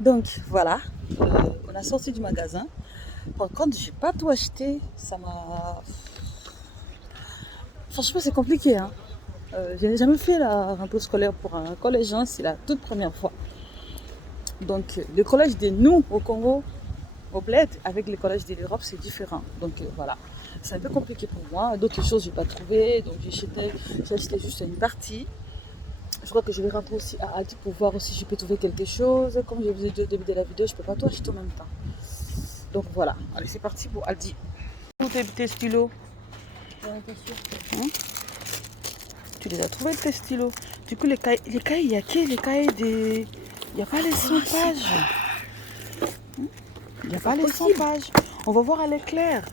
Donc voilà, on a sorti du magasin. Par contre, j'ai pas tout acheté. Ça m'a. Franchement, c'est compliqué. Hein. Je n'ai jamais fait la rentrée scolaire pour un collégien, c'est la toute première fois. Donc, le collège de nous au Congo, au Bled, avec le collège de l'Europe, c'est différent. Donc voilà, c'est un peu compliqué pour moi. D'autres choses, je n'ai pas trouvé. Donc j'ai acheté juste une partie. Je crois que je vais rentrer aussi à Aldi pour voir si je peux trouver quelque chose. Comme je vous ai dit au début de la vidéo, je ne peux pas tout acheter en même temps. Donc voilà, allez, c'est parti pour Aldi. Où tes stylos? Hein? Tu les as trouvés tes stylos? Du coup, les cahiers, il y a qui? Les cahiers des. Il n'y a pas les 100 pages. Il n'y a pas les 100 pages. On va voir à l'éclair.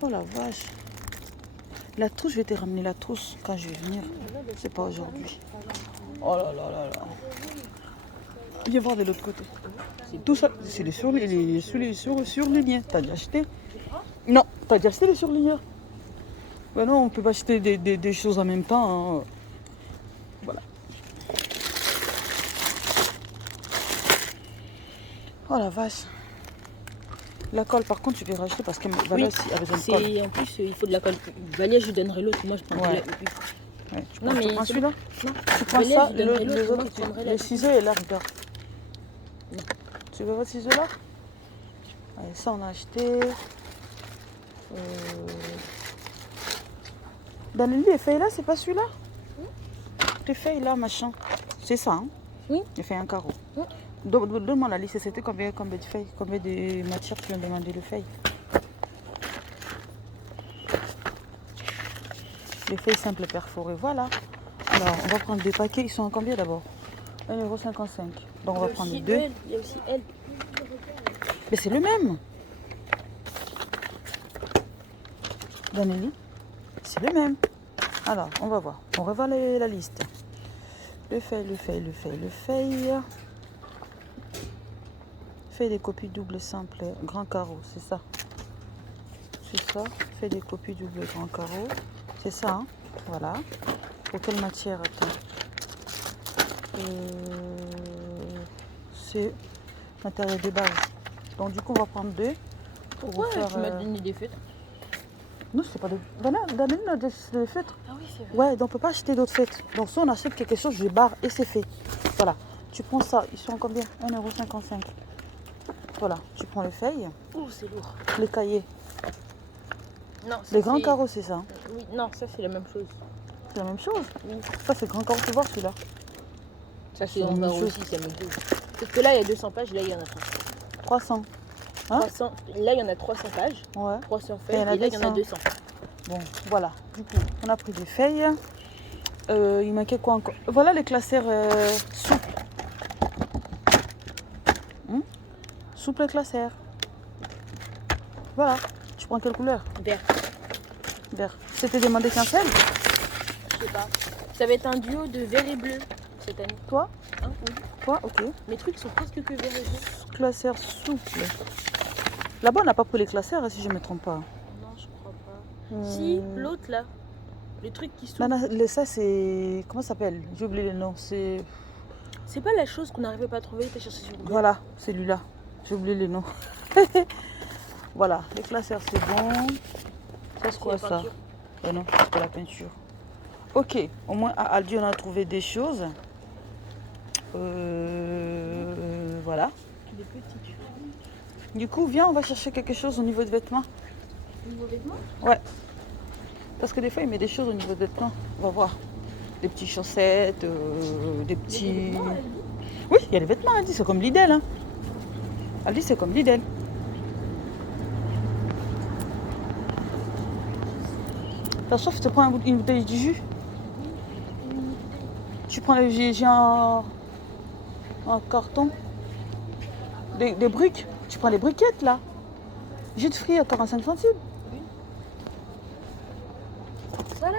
Oh la vache. La trousse, je vais te ramener la trousse quand je vais venir. C'est pas aujourd'hui. Oh là là là là. Viens voir de l'autre côté. Tout ça, c'est les surlignés. T'as déjà acheté? Non, t'as déjà acheté les surligneurs? Ben non, on peut pas acheter des choses en même temps. Hein. Voilà. Oh la vache. La colle, par contre, tu vais racheter parce que Valia aussi a besoin de colle. En plus, il faut de la colle. Valia, je lui donnerai l'autre. Moi, je prendrai Ouais. la. Ouais, tu prends celui-là? Non. Tu prends Valia, ça je et donnerai les l'autre. autres, les ciseaux et là, regarde. Tu veux votre ciseau là? Allez, ça, on a acheté. Dans les feuilles là, c'est pas celui-là? Les feuilles là, machin. C'est ça, hein? Oui. Les feuilles en carreau. Oui. Donne-moi la liste, c'était combien de feuilles? Combien de matières tu as demandé de feuilles? Les feuilles simples perforées, voilà. Alors, on va prendre deux paquets. Ils sont à combien d'abord? 1,55 €. Donc, on va prendre deux. Il y a aussi elle. Mais c'est le même. Danelli, c'est le même. Alors, on va voir. On revoit la liste. Le feuille. Fais des copies doubles simples, grand carreau, c'est ça. C'est ça. Fais des copies doubles, grand carreau. C'est ça, hein? Voilà. Pour quelle matière? Attends. C'est matériel de base. Donc, du coup, on va prendre deux. Pourquoi tu m'as donné des feutres? Non, c'est pas de. Danelli a des feutres. Ah oui, c'est vrai. Ouais, donc on peut pas acheter d'autres feutres. Donc, si on achète quelque chose, je barre et c'est fait. Voilà. Tu prends ça. Ils sont combien? 1,55 €. Voilà. Tu prends les feuilles. Oh, c'est lourd. Les cahiers. Non, Les grands carreaux, c'est ça. Hein? Oui, non, ça c'est la même chose. C'est la même chose. Oui. Ça, c'est grand carreau. Tu vois celui-là. Ça c'est en carreau aussi, ça me dit. Parce que là, il y a 200 pages, là, il y en a 300. Hein? 300. Là, il y en a 300 pages. Ouais. 300 feuilles. Et là, il y en a 200. Bon, voilà. Du coup, on a pris des feuilles. Il manquait quoi encore? Voilà les classeurs souples. Souple classeur. Voilà. Tu prends quelle couleur? Vert. Vert. C'était demandé qu'un seul? Je sais pas. Ça va être un duo de vert et bleu cette année. Toi? Hein, oui. Toi, ok. Mes trucs sont presque que vert et bleu. Classeur souple. Là-bas, on n'a pas pris les classeurs, si je ne me trompe pas. Non, je crois pas. Si, l'autre là. Les trucs qui sont. Non, ça, c'est. Comment ça s'appelle? J'ai oublié le nom. C'est pas la chose qu'on n'arrivait pas à trouver. T'as cherché sur Google. Voilà, celui-là. J'ai oublié les noms. Voilà, les classeurs, c'est bon. Ça, c'est quoi ça? Non, c'est pas la peinture. Ok, au moins à Aldi, on a trouvé des choses. Voilà. Des petites. Du coup, viens, on va chercher quelque chose au niveau de vêtements. Au niveau vêtements? Ouais. Parce que des fois, il met des choses au niveau de vêtements. On va voir. Des petites chaussettes, des petits... Oui, il y a des vêtements, Aldi, c'est comme Lidl. Hein. Aldi, c'est comme Lidl. T'as soif, tu prends une bouteille de jus. Tu prends les j'ai un carton. Des briques. Tu prends les briquettes là. Jus de fruits à 45 centimes. Oui. Ça là?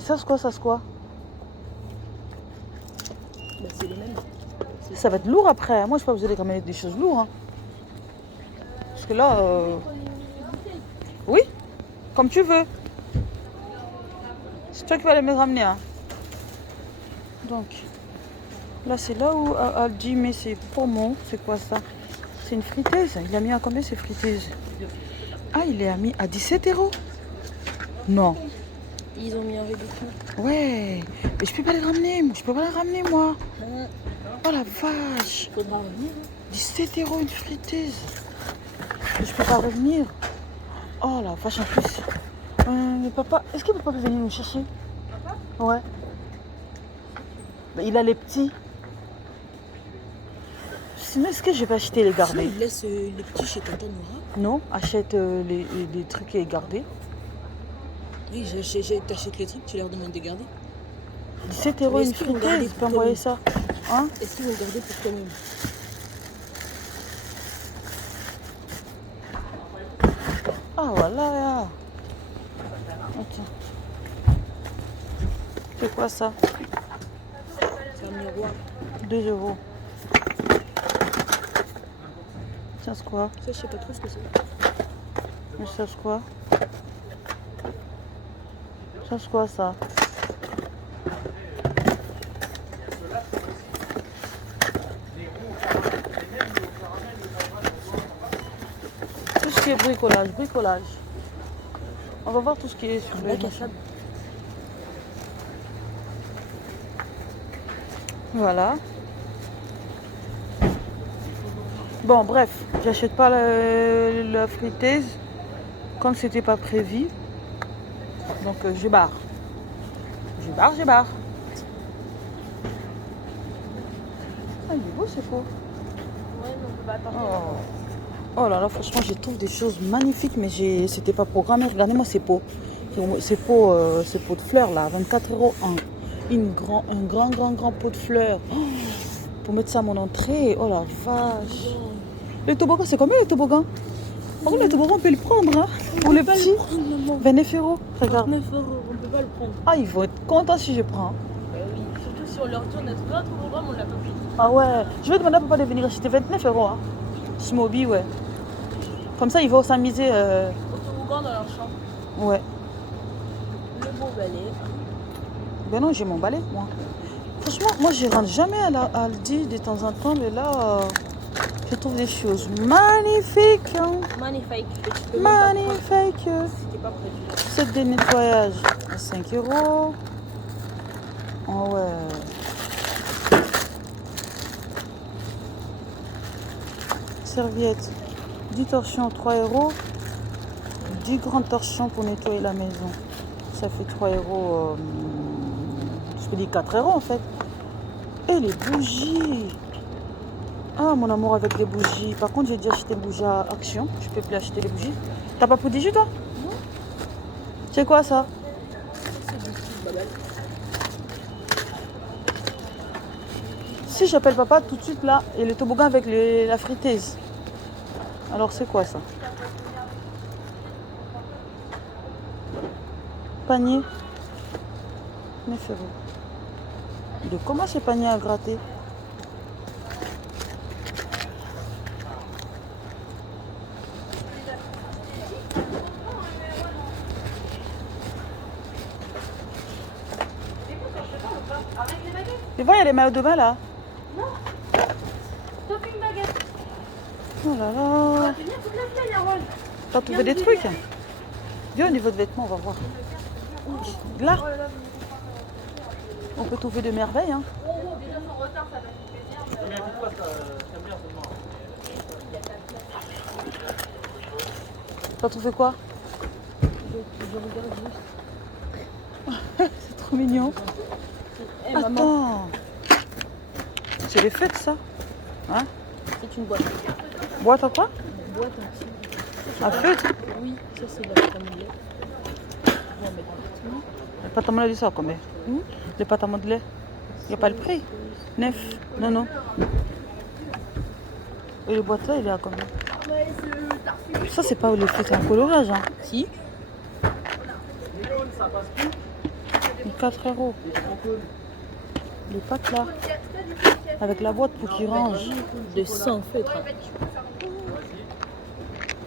Ça c'est quoi, ça c'est quoi? Bah, c'est les mêmes. Ça va être lourd après. Moi je sais pas, vous allez quand même mettre des choses lourdes. Hein. Parce que là... Oui, comme tu veux. C'est toi qui vas les me ramener. Hein. Donc, Là, c'est là où Aldi met ses promos. C'est quoi ça? C'est une friteuse. Il a mis à combien ces friteuses? Ah, il est mis à 17 €. Non. Ils ont mis un réduction. Ouais. Mais je peux pas les ramener. Je peux pas les ramener, moi. Oh la vache. Faudra revenir. 17 € une friteuse. Je peux pas revenir. Oh la vache, en plus. Mais papa, est-ce que papa peut venir nous chercher? Papa? Ouais. Il a les petits. Sinon, est-ce que je vais acheter les garder? Il laisse les petits chez tonton Nora. Non, achète les trucs et garder. Oui, t'achètes les trucs, tu leur demandes de garder. 17 € une friteuse, tu peux envoyer ça. Hein? Est-ce qu'ils vont garder pour toi-même? Ah voilà. Attends. C'est quoi ça? C'est un miroir. 2 €. Ça c'est quoi? Ça, je sais pas trop ce que c'est. Mais ça c'est quoi? Ça c'est quoi ça? Tout ce qui est bricolage. On va voir tout ce qui est sur le Bac à sable. Voilà. Bon, bref, j'achète pas la friteuse comme c'était pas prévu. Donc, je barre. Je barre. Ah, il est beau, c'est faux. Ouais, mais on peut pas attendre. Oh là là, franchement, je trouve des choses magnifiques, mais c'était pas programmé. Regardez-moi ces pots. Ces pots de fleurs là, 24 € un grand pot de fleurs. Oh, pour mettre ça à mon entrée. Oh la vache. Le toboggan, c'est combien le toboggan? Par contre, le toboggan, on peut le prendre, hein, pour les petits. 29 €. Regarde. 9 €, on peut pas le prendre. Ah, ils vont être contents si je prends. Oui, surtout si on leur dit on a trouvé un toboggan, on l'a pas pris. Ah ouais. Je vais demander à papa de venir acheter 29 €. Hein. Smoby, ouais. Comme ça, ils vont s'amuser. Au toboggan dans leur chambre. Ouais. Le beau balai. Ben non, j'ai mon balai, moi. Franchement, moi, je rentre jamais à Aldi de temps en temps, mais là, je trouve des choses magnifiques. Hein. Magnifique. Magnifique. C'était pas prévu. Set de nettoyage à 5 €. Oh ouais. Serviette. 10 torchons, 3 €. 10 grands torchons pour nettoyer la maison. Ça fait 3 €. Je peux dire 4 € en fait. Et les bougies. Ah, mon amour avec les bougies. Par contre, j'ai déjà acheté des bougies à Action. Je peux plus acheter les bougies. T'as pas prodigieux, toi? Non. C'est quoi ça? C'est du petit babal. Si j'appelle papa tout de suite là, et le toboggan avec la friteuse. Alors c'est quoi ça? Panier. 9 €. De comment ce panier à gratter? Tu vois, il y a les maillots de bain là. Non. T'as fait une baguette. Oh là On là. va tenir toute la semaine, Harold. T'as trouvé des trucs? Viens au niveau de vêtements, on va voir. Là, on peut trouver de merveilles. Hein. T'as trouvé quoi? Je regarde juste. C'est trop mignon. Eh, maman, Attends. C'est les fêtes ça? Hein? c'est une boîte. Boîte à quoi? Une boîte aussi. À feutre? Oui, ça c'est la pâte à modeler. On va mettre partout. Les pâtes à modeler, ça combien? Les pâtes à modeler? Il n'y a pas le prix? 9? Non, non. Et le boîte là, il est à combien? Ça, c'est pas le feutre, c'est un colorage. Hein. Si. 4 €. Les pâtes là. Avec la boîte pour qu'ils rangent. De 100 feutres.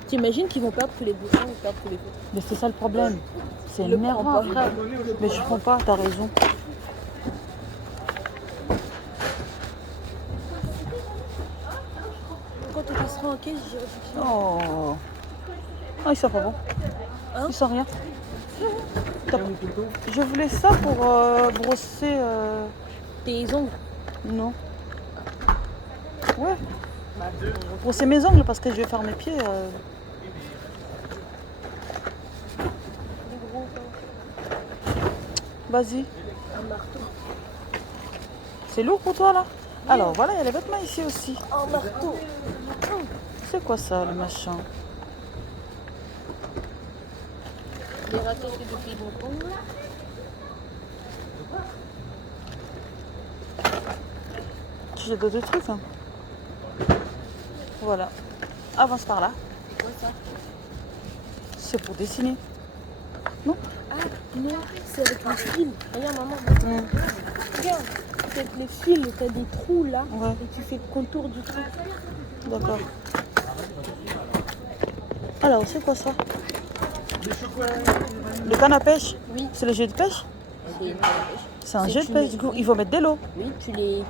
T'imagines qu'ils vont perdre tous les bouchons ou perdre tous les feutres? Mais c'est ça le problème. C'est Le énervant prends pas. après. Mais je prends pas, t'as raison. il sera en caisse, je réfléchis. Oh. Ah, ils sont pas bons. Hein? Ils sont rien. Je voulais ça pour brosser. Tes ongles. Non. Ouais. Brosser mes ongles parce que je vais faire mes pieds. Vas-y. Un marteau. C'est lourd pour toi là? Alors voilà, il y a les vêtements ici aussi. Un marteau. C'est quoi ça, le machin? Des raquettes depuis longtemps. J'ai d'autres trucs. Hein. Voilà. Avance par là. C'est quoi ça? C'est pour dessiner. Ah non, c'est avec les fils. Regarde maman. Regarde, avec les fils, t'as des trous là. Ouais. Et tu fais le contour du truc. D'accord. Alors, c'est quoi ça? Le canne à pêche? Oui. C'est le jet de pêche? C'est une pêche. C'est un C'est jet de tu pêche, mets- du coup. Il faut mettre de l'eau. Oui, tu mets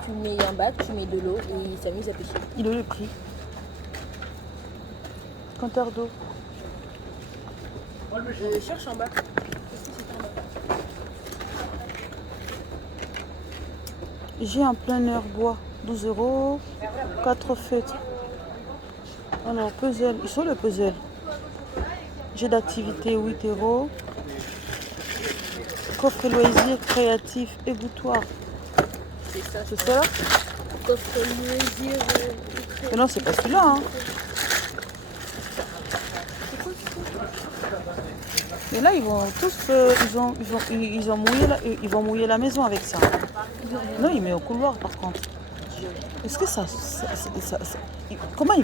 un bac, tu mets de l'eau et ils s'amusent à pêcher. Il est où le prix? Compteur d'eau. Cherche en bas. J'ai un planeur bois, 12 €. 4 fêtes. Alors, puzzle. Ils sont le puzzle. J'ai d'activité, 8 €. Coffre loisirs créatif et boutoir. C'est ça. C'est ça là? Coffre loisir. Mais non, c'est pas celui-là. Hein. Et là, ils vont tous, ils vont mouiller la maison avec ça. Non, il met au couloir par contre. Est-ce que comment ils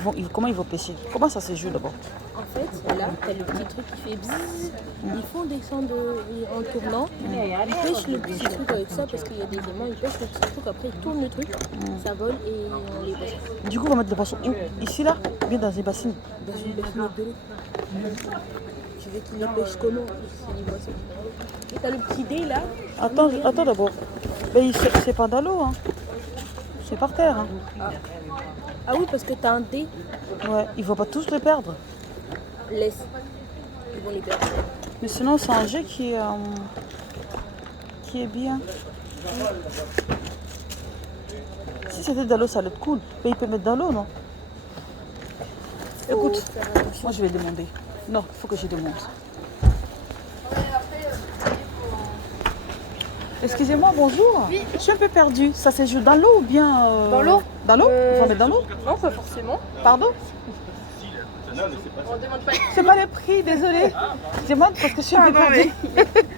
vont pêcher? Comment ça se joue d'abord? En fait, là, t'as le petit truc qui fait bzzz. Ils font descendre en tournant. Ils pêchent le petit truc avec ça parce qu'il y a des aimants. Ils pêchent le petit truc, après ils tournent le truc. Ça vole et on les pêche. Du coup, on va mettre les poissons où? Ici là? Ou bien dans des bassines? Dans une bassine de l'eau. Tu veux qu'ils les pêchent comment? C'est du poisson. Et t'as le petit dé là. Attends d'abord. Mais c'est pas dans l'eau, hein. C'est par terre. Hein. Ah oui, parce que t'as un dé. Ouais, il faut pas tous les perdre. Laisse. Ils vont les perdre. Mais sinon, c'est un jet qui est bien. Si c'était dans l'eau, ça allait être cool. Mais il peut mettre dans l'eau, non? Écoute, Faire attention. moi je vais demander. Non, il faut que je demande. Excusez-moi, bonjour. Oui. Je suis un peu perdue. Ça se joue dans l'eau ou bien Dans l'eau. Dans l'eau? Il faut mettre dans l'eau? Non, pas forcément. Pardon? On demande pas. C'est pas le prix, désolé. Je demande parce que je suis un peu Pardon, perdue.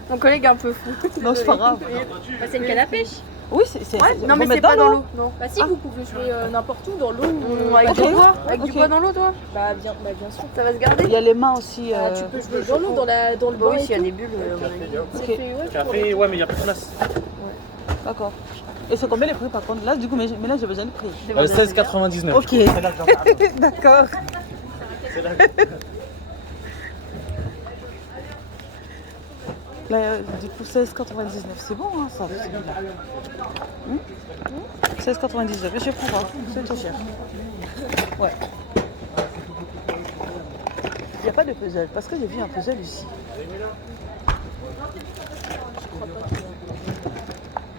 Mon collègue est un peu fou. Non, c'est pas grave. Bah, c'est une canne à pêche. Oui, c'est. Ouais, non, faut mais mettre c'est pas dans l'eau. l'eau. Non. Bah si, vous pouvez jouer n'importe où dans l'eau. Avec Ok. du bois. Avec du Ok. bois dans l'eau, toi. Bah bien sûr. Ça va se garder. Il y a les mains aussi. Ah, tu peux jouer dans l'eau, dans le Bah bain oui, et s'il y a tout. des bulles, à mon avis. Ça Ok. fait, ouais, Café, ouais, mais il n'y a plus de place. D'accord. Et c'est combien les prix par contre? Là, du coup, mais là, j'ai besoin de prix. 16,99. Ok. D'accord. Là, du coup, 16,99. C'est bon, hein, ça. 16,99. Mais je prends pas. C'est trop cher. Ouais. Il n'y a pas de puzzle. Parce que j'ai vu un puzzle ici.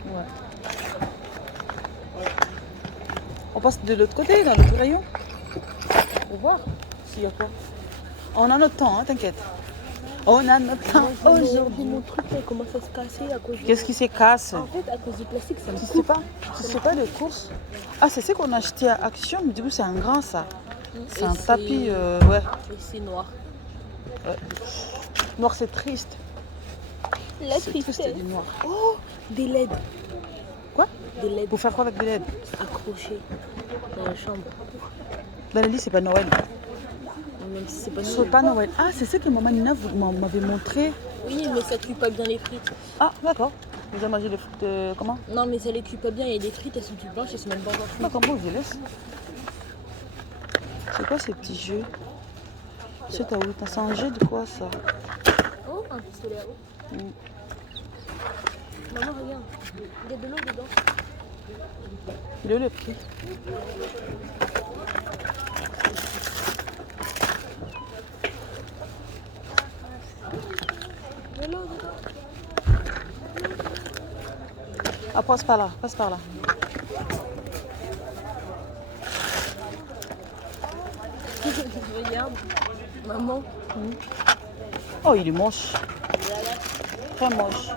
Ouais. On passe de l'autre côté, dans l'autre rayon. Pour voir s'il y a quoi. On a notre temps, hein, t'inquiète. On a notre temps aujourd'hui. Mon truc là, il commence à se casser à cause du... Qu'est-ce qui se casse? En fait, à cause du plastique, ça me Tu sais coupe. pas? Tu sais pas les courses? Ah, c'est ce qu'on a acheté à Action, mais du coup, c'est un grand ça. C'est Et un tapis, ouais. Et c'est noir. Noir, c'est triste. La C'est triste, tristesse. du noir. Oh, des LED. Quoi? Des LED Pour faire quoi avec des LED? accrochés dans la chambre. Dans le lit, c'est pas Noël. Même si c'est pas C'est Noël. pas Noël. Ah, c'est ce que maman Nina m'avait montré. Oui, mais ça cuit pas bien les frites. Ah, d'accord. Vous avez mangé les frites comment? Non, mais ça les cuit pas bien. Il y a des frites, elles sont toutes blanches, elles sont même pas encore cuites. D'accord, bon, je laisse. C'est quoi ces petits jeux? C'est à où? C'est un jeu de quoi ça? Oh, un pistolet à eau. Mm. Maman, regarde. Il y a de l'eau dedans. Il est où le prix? Ah, passe par là, passe par là. Regarde, maman. Oh, il est moche. Très moche.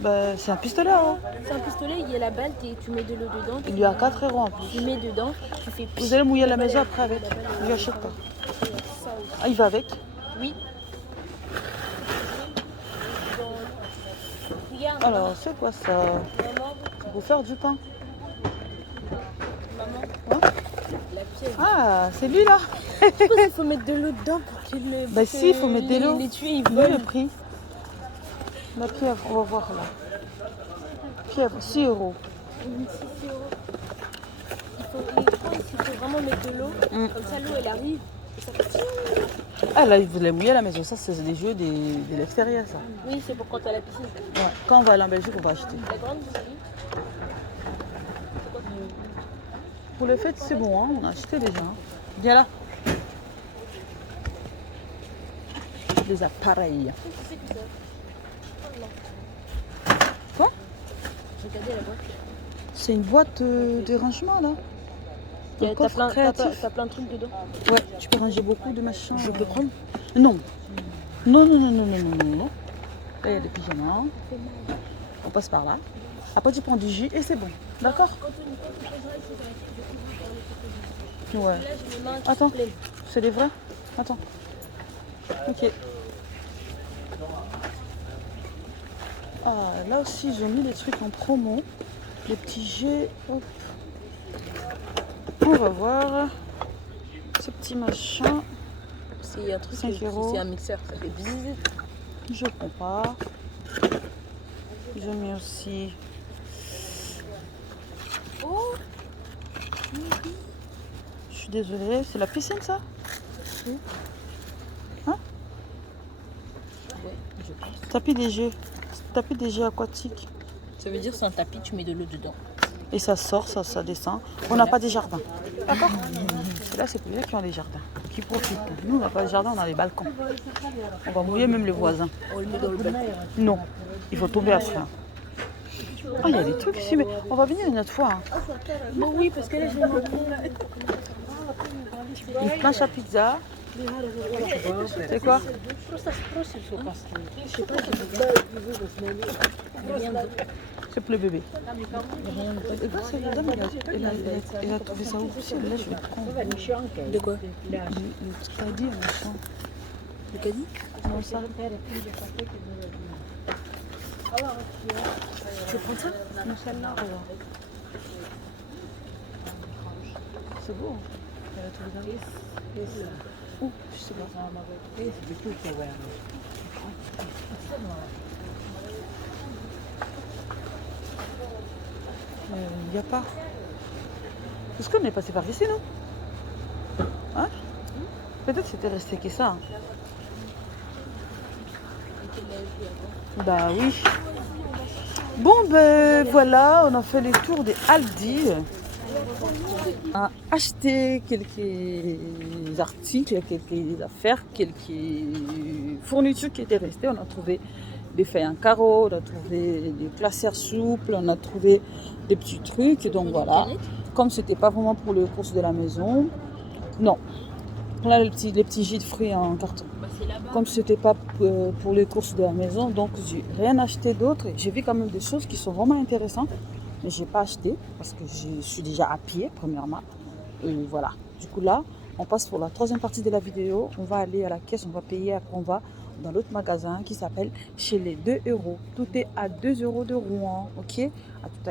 Bah, c'est un pistolet, hein. C'est un pistolet, il y a la balle, tu mets de l'eau dedans. Il lui a 4 € en Tu plus. mets dedans, tu fais. Vous allez mouiller la maison après avec. Ne lui achète pas. Ah, il va avec. Oui. Regarde, Alors, c'est quoi ça? maman, C'est pour faire du pain. maman. Hein? La pièce. Ah, c'est lui là. Il faut mettre de l'eau dedans pour qu'il ne. Bah si, il faut mettre de l'eau. Les tuer, ils Vous voyez volent. le prix? La pieuvre, on va voir là. Pieuvre, 6 €. 6 euros. Il faut vraiment mettre de l'eau. Comme ça, l'eau elle arrive. Et ça fait... Ah là, il voulait mouiller la maison. Ça, c'est des jeux de l'extérieur, ça. Oui, c'est pour quand t'as la piscine. Ouais. Quand on va aller en Belgique, on va acheter. La grande piscine. Pour le fait, c'est bon, hein. On a acheté déjà. Hein. Viens là. Des appareils. Qu'est-ce que c'est que ça? Quoi? Regardez la boîte. C'est une boîte de rangement, là. Un T'as coffre plein, créatif. t'as plein de trucs dedans. Ouais, tu peux ranger beaucoup de machins. Je peux prendre? Non. Non, non, non, non, non, non, non, non. Là, il y a des pyjamas. On passe par là. Après, tu prends du jus et c'est bon. D'accord? Ouais. Là, j'ai les mains qui Attends. se plaisent. C'est des vrais? Attends. Ok. Ah, là aussi, ils ont mis des trucs en promo. Les petits jets. Hop. On va voir. Ce petit machin. C'est un truc, 5 €. c'est un mixeur, ça fait bzzz. Je prends pas. Ils ont mis aussi. Oh, Je suis désolée, c'est la piscine ça? Hein? ouais, je pense. Tapis des jeux. Tapis des jeux aquatiques. Ça veut dire c'est un tapis, tu mets de l'eau dedans. Et ça sort, ça descend. On n'a pas des jardins. D'accord? Et là, c'est pour les gens qui ont des jardins, qui profitent. Nous, on n'a pas de jardin, on a des balcons. On va mouiller même les voisins. On le met dans le balcon. Non, il faut tomber après. Oh, il y a des trucs ici, mais on va venir une autre fois. Hein. Mais oui, parce que là, je vais montrer. Une planche à pizza. C'est quoi? C'est pour le bébé. Et ben, c'est la dame, elle a trouvé ça où aussi? Là, je vais le prendre. De quoi? Le caddie, machin. Le caddie? Comment ça? Tu veux prendre ça? Non, celle-là, regarde. C'est beau. Elle a trouvé ça. Où? Je sais pas. Il n'y a pas. Est-ce qu'on est passé par ici, non? Hein? Peut-être c'était resté que ça. Bah oui. Bon, ben voilà, on a fait le tour des Aldi. On a acheté quelques articles, quelques affaires, quelques fournitures qui étaient restées. On a trouvé des feuilles en carreau, on a trouvé des classeurs souples, on a trouvé des petits trucs. Donc voilà, comme c'était pas vraiment pour les courses de la maison, non. Là, les petits jus de fruits en carton. Comme c'était pas pour les courses de la maison, donc j'ai rien acheté d'autre. J'ai vu quand même des choses qui sont vraiment intéressantes, mais j'ai pas acheté parce que je suis déjà à pied premièrement. Et voilà. Du coup là, on passe pour la troisième partie de la vidéo. On va aller à la caisse, on va payer, après on va dans l'autre magasin qui s'appelle Chez les 2 €. Tout est à 2 € de Rouen. Ok. À tout à l'heure.